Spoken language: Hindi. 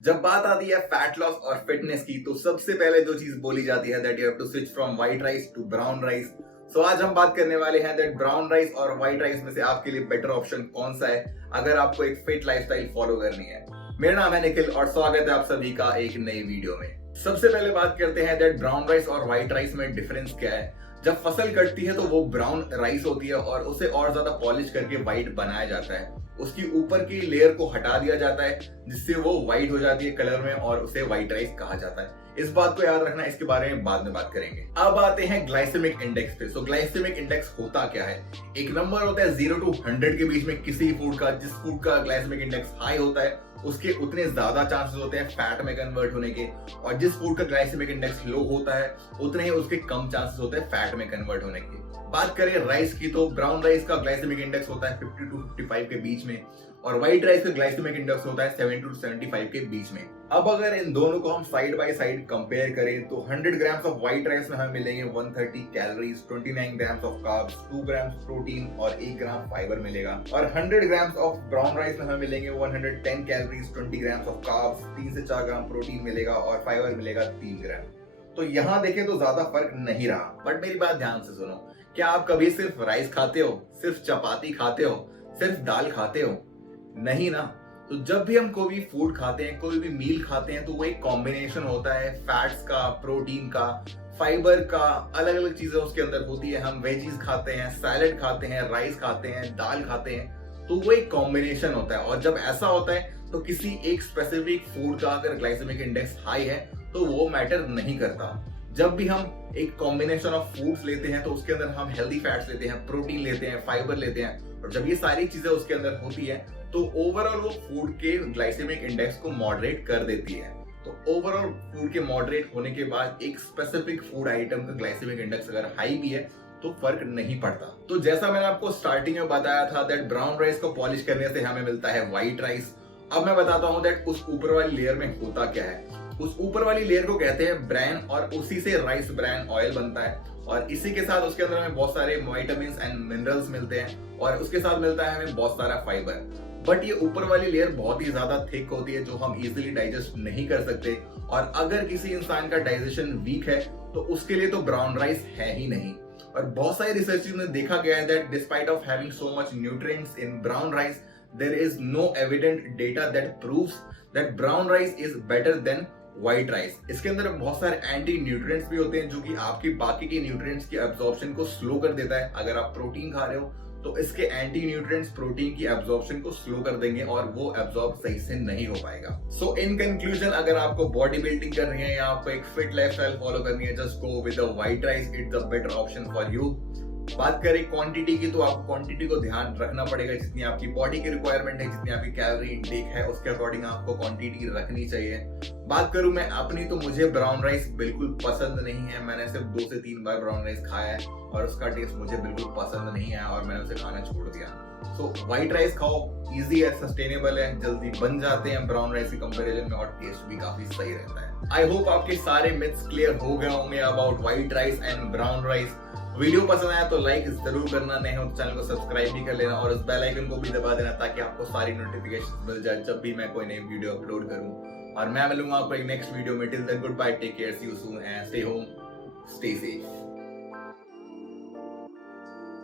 जब बात आती है फैट लॉस और फिटनेस की तो सबसे पहले जो चीज बोली जाती है that you have to switch from white rice to brown rice. So आज हम बात करने वाले हैं दैट ब्राउन राइस और व्हाइट राइस में से आपके लिए बेटर ऑप्शन कौन सा है अगर आपको एक फिट लाइफस्टाइल फॉलो करनी है। मेरा नाम है निखिल और स्वागत है आप सभी का एक नई वीडियो में। सबसे पहले बात करते हैं दैट ब्राउन राइस और व्हाइट राइस में डिफरेंस क्या है। जब फसल कटती है तो वो ब्राउन राइस होती है और उसे और ज्यादा पॉलिश करके व्हाइट बनाया जाता है। उसकी ऊपर की लेयर को हटा दिया जाता है जिससे वो व्हाइट हो जाती है कलर में और उसे व्हाइट राइस कहा जाता है। इस बात को याद रखना, इसके बारे में बाद में बात करेंगे। अब आते हैं ग्लाइसेमिक इंडेक्स पे। सो ग्लाइसेमिक इंडेक्स होता क्या है? एक नंबर होता है 0 to 100 के बीच में किसी फूड का। जिस फूड का ग्लाइसेमिक इंडेक्स हाई होता है उसके उतने ज्यादा चांसेस होते हैं फैट में कन्वर्ट होने के, और जिस फूड का ग्लाइसेमिक इंडेक्स लो होता है उतने ही उसके कम चांसेस होते हैं फैट में कन्वर्ट होने के। बात करें राइस की तो ब्राउन राइस का ग्लाइसेमिक इंडेक्स होता है 50 to 55 के बीच में और व्हाइट राइस का ग्लाइसेमिक इंडेक्स होता है 70 to 75 के बीच में। अब अगर इन दोनों को हम साइड बाय साइड कंपेयर करें तो 100 ग्राम्स ऑफ व्हाइट राइस में हमें मिलेंगे 130 calories, 29 grams of carbs, 2 grams protein और 1 ग्राम फाइबर मिलेगा। और 100 ग्राम्स ऑफ ब्राउन राइस में हमें मिलेंगे 110 कैलोरीज, 20 ग्राम्स ऑफ कार्ब्स, 3 से 4 ग्राम प्रोटीन मिलेगा और फाइबर मिलेगा 3 ग्राम। तो यहाँ देखें तो ज्यादा फर्क नहीं रहा। बट मेरी बात ध्यान से सुनो, क्या आप कभी सिर्फ राइस खाते हो, सिर्फ चपाती खाते हो, सिर्फ दाल खाते हो? नहीं ना। तो जब भी हम कोई भी फूड खाते हैं, कोई भी मील खाते हैं, तो वो एक कॉम्बिनेशन होता है फैट्स का, प्रोटीन का, फाइबर का, अलग अलग चीजें उसके अंदर होती है। हम वेजीज खाते हैं, सैलेड खाते हैं, राइस खाते हैं, दाल खाते हैं, तो वो एक कॉम्बिनेशन होता है। और जब ऐसा होता है तो किसी एक स्पेसिफिक फूड का अगर ग्लाइसेमिक इंडेक्स हाई है तो वो मैटर नहीं करता। जब भी हम एक कॉम्बिनेशन ऑफ फूड्स लेते हैं तो उसके अंदर हम हेल्दी फैट्स लेते हैं, प्रोटीन लेते हैं, फाइबर लेते हैं, और जब ये सारी चीजें उसके अंदर होती है तो ओवरऑल वो फूड के ग्लाइसेमिक इंडेक्स को मॉडरेट कर देती है। तो ओवरऑल फूड के मॉडरेट होने के बाद एक स्पेसिफिक फूड आइटम का ग्लाइसेमिक इंडेक्स अगर हाई भी है तो फर्क नहीं पड़ता। तो जैसा मैंने आपको स्टार्टिंग में बताया था दैट ब्राउन राइस को पॉलिश करने से हमें मिलता है व्हाइट राइस। अब मैं बताता हूँ दैट उस ऊपर वाली लेयर में होता क्या है। उस ऊपर वाली लेयर को कहते हैं ब्रैन और उसी से राइस ब्रैन ऑयल बनता है और इसी के साथ उसके अंदर हमें बहुत सारे विटामिन एंड मिनरल्स मिलते हैं और उसके साथ मिलता है हमें बहुत सारा फाइबर। बट ये ऊपर वाली लेयर बहुत ही ज्यादा थिक होती है जो हम इजीली डाइजेस्ट नहीं कर सकते, और अगर किसी इंसान का डाइजेशन वीक है तो उसके लिए तो ब्राउन राइस है ही नहीं। और बहुत सारे रिसर्चेस में देखा गया है that despite of having so much nutrients in brown rice there is no evident data that proves that brown rice is better than white rice। इसके अंदर बहुत सारे एंटी न्यूट्रिएंट्स भी होते हैं जो कि आपकी बाकी के न्यूट्रिएंट्स की एब्जॉर्प्शन को स्लो कर देता है। अगर आप प्रोटीन खा रहे हो तो इसके एंटी न्यूट्रिएंट्स प्रोटीन की एब्जॉर्प्शन को स्लो कर देंगे और वो एब्जॉर्ब सही से नहीं हो पाएगा। सो इन कंक्लूजन, अगर आपको बॉडी बिल्डिंग करनी है या आपको एक फिट लाइफस्टाइल फॉलो करनी है, just go with the white rice, it's a better option for you. बात करें क्वांटिटी की तो आपको क्वांटिटी को ध्यान रखना पड़ेगा। जितनी आपकी बॉडी की रिक्वायरमेंट है, जितनी आपकी कैलोरी इंटेक है, उसके अकॉर्डिंग आपको क्वांटिटी रखनी चाहिए। बात करूं मैं अपनी तो मुझे ब्राउन राइस बिल्कुल पसंद नहीं है। मैंने सिर्फ 2 से 3 बार ब्राउन राइस खाया है और उसका टेस्ट मुझे बिल्कुल पसंद नहीं है और मैंने उसे खाना छोड़ दिया। सो व्हाइट राइस खाओ, इजी है, सस्टेनेबल है, जल्दी बन जाते हैं ब्राउन राइस के कंपैरिजन में और टेस्ट भी काफी सही रहता है। आई होप आपके सारे मिथ्स क्लियर हो गए होंगे about white rice and brown rice. Video पसंद आया तो लाइक जरूर करना, नहीं हो तो चैनल को सब्सक्राइब भी कर लेना और उस बेल आइकन को भी दबा देना ताकि आपको सारी नोटिफिकेशन मिल जाए जब भी मैं कोई नई वीडियो अपलोड करूं। और मैं मिलूंगा आपको एक नेक्स्ट वीडियो में। Till then goodbye, take care, see you soon and stay home, stay safe.